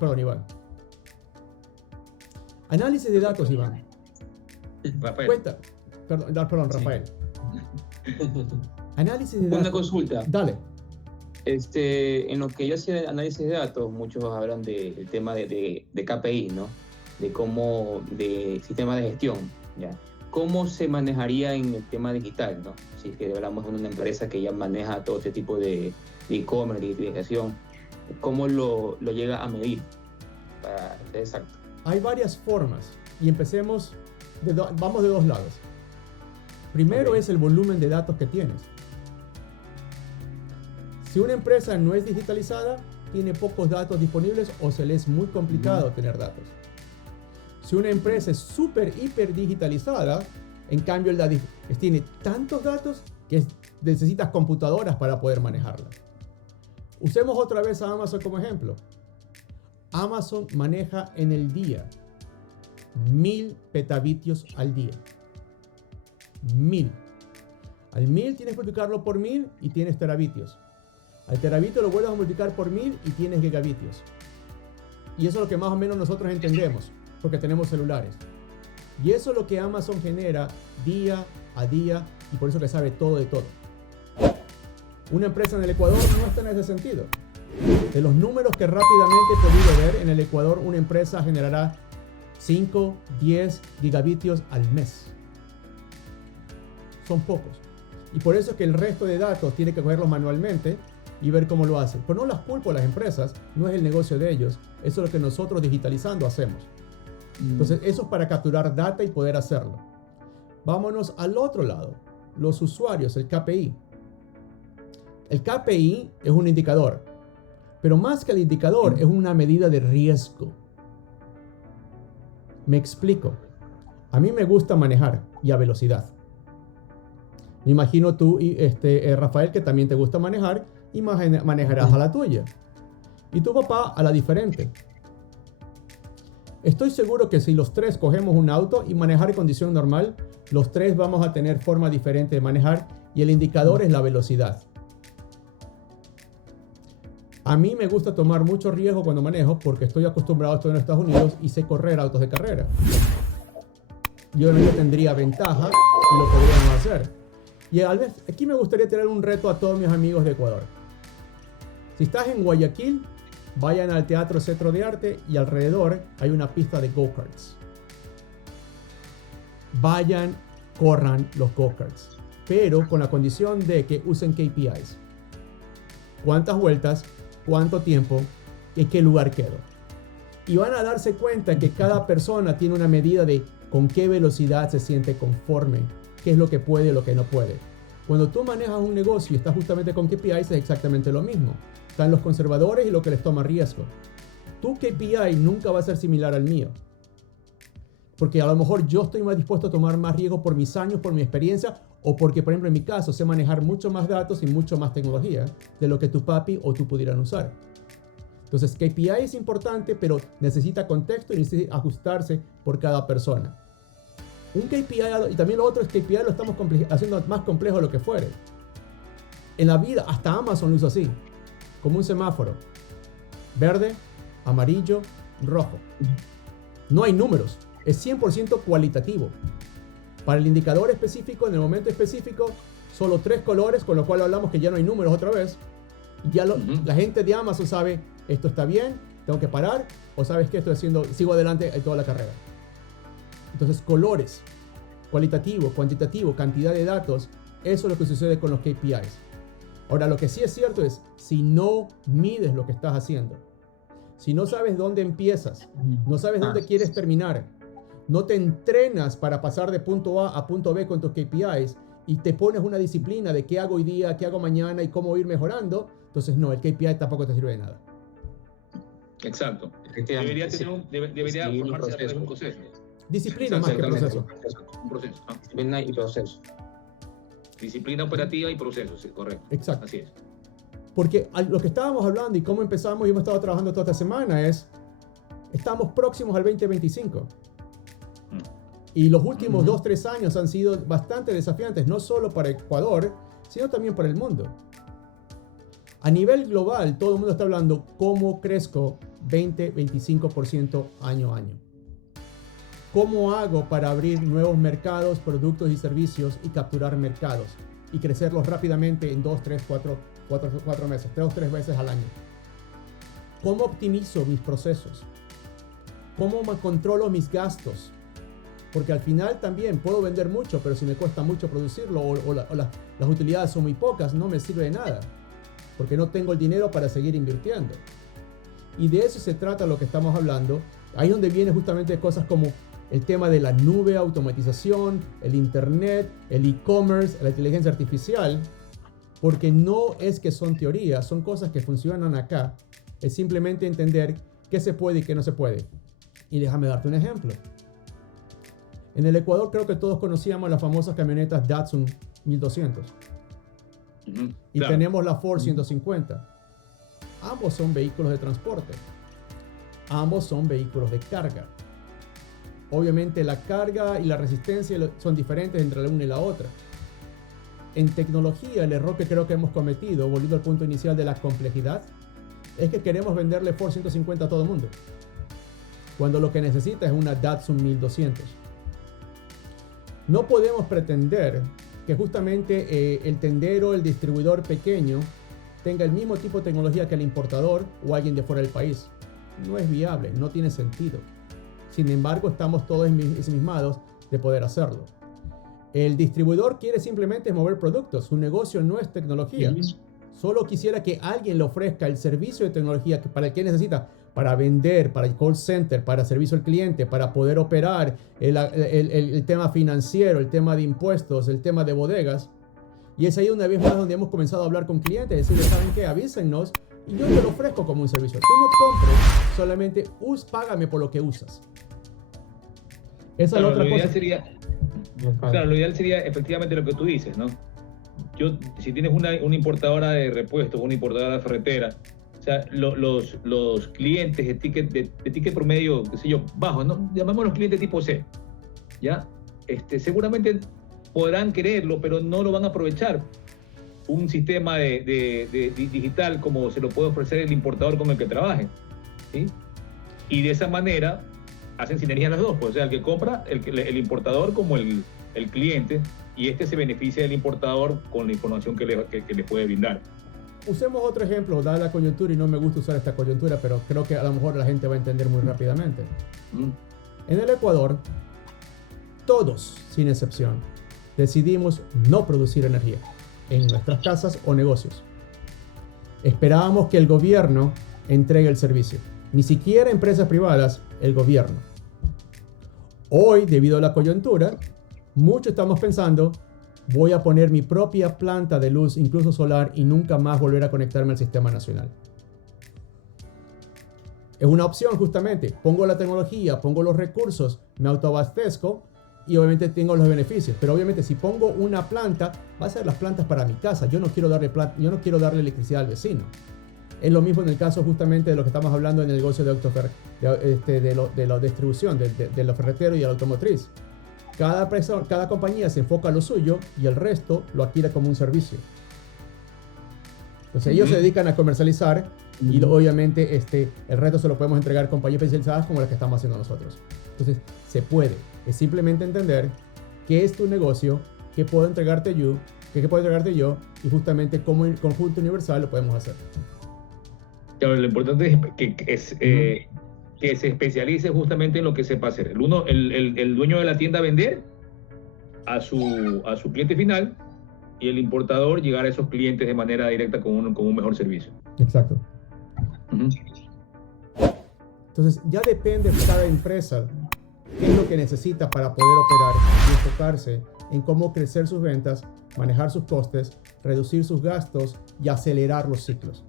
Perdón, Iván. Análisis de datos, Iván. Rafael. Perdón, Rafael. Análisis de datos. Una consulta. Dale. En lo que yo hacía análisis de datos, muchos hablan del tema de KPI, ¿no? De sistema de gestión, ¿ya? ¿Cómo se manejaría en el tema digital, ¿no? Si es que hablamos de una empresa que ya maneja todo este tipo de e-commerce, de digitalización, ¿cómo lo llega a medir? Para ser exacto. Hay varias formas y empecemos, vamos de 2 lados. Primero es el volumen de datos que tienes. Si una empresa no es digitalizada, tiene pocos datos disponibles o se le es muy complicado tener datos. Si una empresa es súper, hiper digitalizada, en cambio tiene tantos datos que necesitas computadoras para poder manejarla. Usemos otra vez a Amazon como ejemplo. Amazon maneja en el día 1000 petabitios al día. 1000. Al 1000 tienes que multiplicarlo por 1000 y tienes terabitios. Al terabitio lo vuelves a multiplicar por 1000 y tienes gigabitios. Y eso es lo que más o menos nosotros entendemos, porque tenemos celulares. Y eso es lo que Amazon genera día a día y por eso que sabe todo de todo. Una empresa en el Ecuador no está en ese sentido. De los números que rápidamente he podido ver, en el Ecuador una empresa generará 5, 10 gigabitios al mes. Son pocos. Y por eso es que el resto de datos tiene que cogerlos manualmente y ver cómo lo hacen. Pero no las culpo a las empresas, no es el negocio de ellos, eso es lo que nosotros digitalizando hacemos. Entonces, eso es para capturar data y poder hacerlo. Vámonos al otro lado, los usuarios, el KPI. El KPI es un indicador, pero más que el indicador es una medida de riesgo. Me explico. A mí me gusta manejar y a velocidad. Me imagino tú y Rafael, que también te gusta manejar y manejarás a la tuya. Y tu papá a la diferente. Estoy seguro que si los tres cogemos un auto y manejar en condición normal, los tres vamos a tener forma diferente de manejar y el indicador es la velocidad. A mí me gusta tomar mucho riesgo cuando manejo porque estoy acostumbrado a estar en Estados Unidos y sé correr autos de carrera. Yo obviamente tendría ventaja y lo podríamos hacer. Y aquí me gustaría tener un reto a todos mis amigos de Ecuador. Si estás en Guayaquil, vayan al Teatro Centro de Arte y alrededor hay una pista de go-karts. Vayan, corran los go-karts, pero con la condición de que usen KPIs. ¿Cuántas vueltas? ¿Cuánto tiempo? ¿En qué lugar quedo? Y van a darse cuenta que cada persona tiene una medida de con qué velocidad se siente conforme, qué es lo que puede y lo que no puede. Cuando tú manejas un negocio y estás justamente con KPIs es exactamente lo mismo. Están los conservadores y lo que les toma riesgo. Tu KPI nunca va a ser similar al mío. Porque a lo mejor yo estoy más dispuesto a tomar más riesgo por mis años, por mi experiencia, o porque, por ejemplo, en mi caso, sé manejar mucho más datos y mucho más tecnología de lo que tu papi o tú pudieran usar. Entonces, KPI es importante, pero necesita contexto y necesita ajustarse por cada persona. Un KPI, y también lo otro es KPI lo estamos haciendo más complejo de lo que fuere. En la vida, hasta Amazon lo usa así, como un semáforo. Verde, amarillo, rojo. No hay números, es 100% cualitativo. Para el indicador específico, en el momento específico, solo 3 colores, con lo cual hablamos que ya no hay números otra vez. Y ya la gente de Amazon sabe, esto está bien, tengo que parar, o sabes que estoy haciendo, sigo adelante en toda la carrera. Entonces, colores, cualitativo, cuantitativo, cantidad de datos, eso es lo que sucede con los KPIs. Ahora, lo que sí es cierto es, si no mides lo que estás haciendo, si no sabes dónde empiezas, no sabes dónde quieres terminar, no te entrenas para pasar de punto A a punto B con tus KPIs y te pones una disciplina de qué hago hoy día, qué hago mañana y cómo ir mejorando, entonces no, el KPI tampoco te sirve de nada. Exacto. Debería formarse a través de un proceso. Disciplina más que proceso. Un proceso. Disciplina y proceso. Disciplina operativa y proceso, sí, correcto. Exacto. Así es. Porque lo que estábamos hablando y cómo empezamos y hemos estado trabajando toda esta semana es, estamos próximos al 2025. Y los últimos 2-3 años han sido bastante desafiantes, no solo para Ecuador, sino también para el mundo. A nivel global, todo el mundo está hablando cómo crezco 20-25% año a año. ¿Cómo hago para abrir nuevos mercados, productos y servicios y capturar mercados y crecerlos rápidamente en 2, 3, 4 meses, 3 o 3 veces al año? ¿Cómo optimizo mis procesos? ¿Cómo controlo mis gastos? Porque al final también puedo vender mucho, pero si me cuesta mucho producirlo o las utilidades son muy pocas, no me sirve de nada, porque no tengo el dinero para seguir invirtiendo. Y de eso se trata lo que estamos hablando. Ahí es donde viene justamente cosas como el tema de la nube, automatización, el internet, el e-commerce, la inteligencia artificial, porque no es que son teorías, son cosas que funcionan acá. Es simplemente entender qué se puede y qué no se puede. Y déjame darte un ejemplo. En el Ecuador creo que todos conocíamos las famosas camionetas Datsun 1200. Y claro, tenemos la Ford 150. Ambos son vehículos de transporte. Ambos son vehículos de carga. Obviamente la carga y la resistencia son diferentes entre la una y la otra. En tecnología, el error que creo que hemos cometido, volviendo al punto inicial de la complejidad, es que queremos venderle Ford 150 a todo el mundo, cuando lo que necesita es una Datsun 1200. No podemos pretender que justamente el tendero, el distribuidor pequeño, tenga el mismo tipo de tecnología que el importador o alguien de fuera del país. No es viable, no tiene sentido. Sin embargo, estamos todos ensimismados de poder hacerlo. El distribuidor quiere simplemente mover productos, su negocio no es tecnología. Solo quisiera que alguien le ofrezca el servicio de tecnología que para el que necesita, para vender, para el call center, para servicio al cliente, para poder operar el tema financiero, el tema de impuestos, el tema de bodegas. Y es ahí una vez más donde hemos comenzado a hablar con clientes, decirles, ¿saben qué? Avísennos y yo te lo ofrezco como un servicio. Tú no compres, solamente págame por lo que usas. Esa es la otra cosa. Claro, lo ideal sería efectivamente lo que tú dices, ¿no? Si tienes una importadora de repuestos, una importadora ferretera, o sea, los clientes de ticket promedio, qué sé yo, bajo, ¿no? Llamémoslos clientes tipo C, ¿ya? Seguramente podrán quererlo, pero no lo van a aprovechar. Un sistema de digital como se lo puede ofrecer el importador con el que trabaje, ¿sí? Y de esa manera hacen sinergia los dos, pues, o sea, el que compra, el importador como el cliente, y se beneficia del importador con la información que le puede brindar. Usemos otro ejemplo, dada la coyuntura, y no me gusta usar esta coyuntura, pero creo que a lo mejor la gente va a entender muy rápidamente. En el Ecuador, todos, sin excepción, decidimos no producir energía en nuestras casas o negocios. Esperábamos que el gobierno entregue el servicio. Ni siquiera empresas privadas, el gobierno. Hoy, debido a la coyuntura, muchos estamos pensando, voy a poner mi propia planta de luz, incluso solar, y nunca más volver a conectarme al sistema nacional. Es una opción justamente. Pongo la tecnología, pongo los recursos, me autoabastezco y obviamente tengo los beneficios. Pero obviamente si pongo una planta, va a ser las plantas para mi casa. Yo no quiero darle electricidad al vecino. Es lo mismo en el caso justamente de lo que estamos hablando en el negocio de la distribución, de los ferreteros y el automotriz. Cada compañía se enfoca a lo suyo y el resto lo adquiere como un servicio. Entonces ellos se dedican a comercializar y obviamente el resto se lo podemos entregar a compañías especializadas como las que estamos haciendo nosotros. Entonces se puede. Es simplemente entender qué es tu negocio, qué puedo entregarte yo, y justamente cómo en conjunto universal lo podemos hacer. Claro, lo importante es que se especialice justamente en lo que sepa hacer. El dueño de la tienda vender a su cliente final y el importador llegar a esos clientes de manera directa con un mejor servicio. Exacto. Entonces ya depende de cada empresa qué es lo que necesita para poder operar y enfocarse en cómo crecer sus ventas, manejar sus costes, reducir sus gastos y acelerar los ciclos.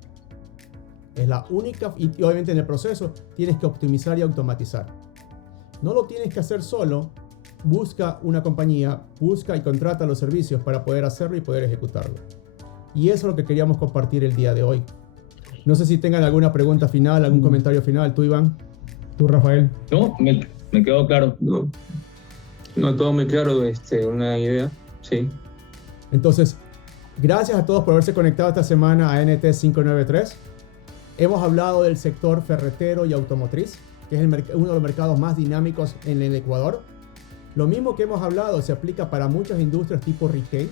Es la única, y obviamente en el proceso tienes que optimizar y automatizar. No lo tienes que hacer solo, busca una compañía, busca y contrata los servicios para poder hacerlo y poder ejecutarlo. Y eso es lo que queríamos compartir el día de hoy. No sé si tengan alguna pregunta final, algún comentario final. ¿Tú, Iván? ¿Tú, Rafael? No, me quedó claro. No, todo muy claro, una idea, sí. Entonces, gracias a todos por haberse conectado esta semana a NT 593. Hemos hablado del sector ferretero y automotriz, que es uno de los mercados más dinámicos en el Ecuador. Lo mismo que hemos hablado se aplica para muchas industrias tipo retail.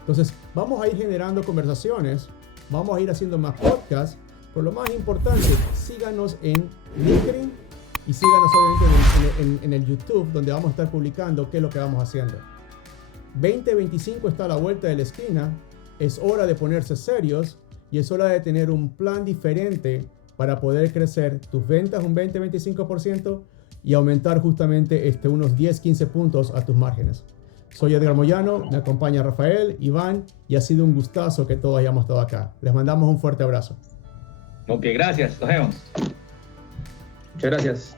Entonces, vamos a ir generando conversaciones, vamos a ir haciendo más podcasts, pero lo más importante, síganos en LinkedIn y síganos obviamente en el YouTube, donde vamos a estar publicando qué es lo que vamos haciendo. 2025 está a la vuelta de la esquina, es hora de ponerse serios y es hora de tener un plan diferente para poder crecer tus ventas un 20-25% y aumentar justamente unos 10-15 puntos a tus márgenes. Soy Edgar Moyano, me acompaña Rafael, Iván, y ha sido un gustazo que todos hayamos estado acá. Les mandamos un fuerte abrazo. Ok, gracias. Nos vemos. Muchas gracias.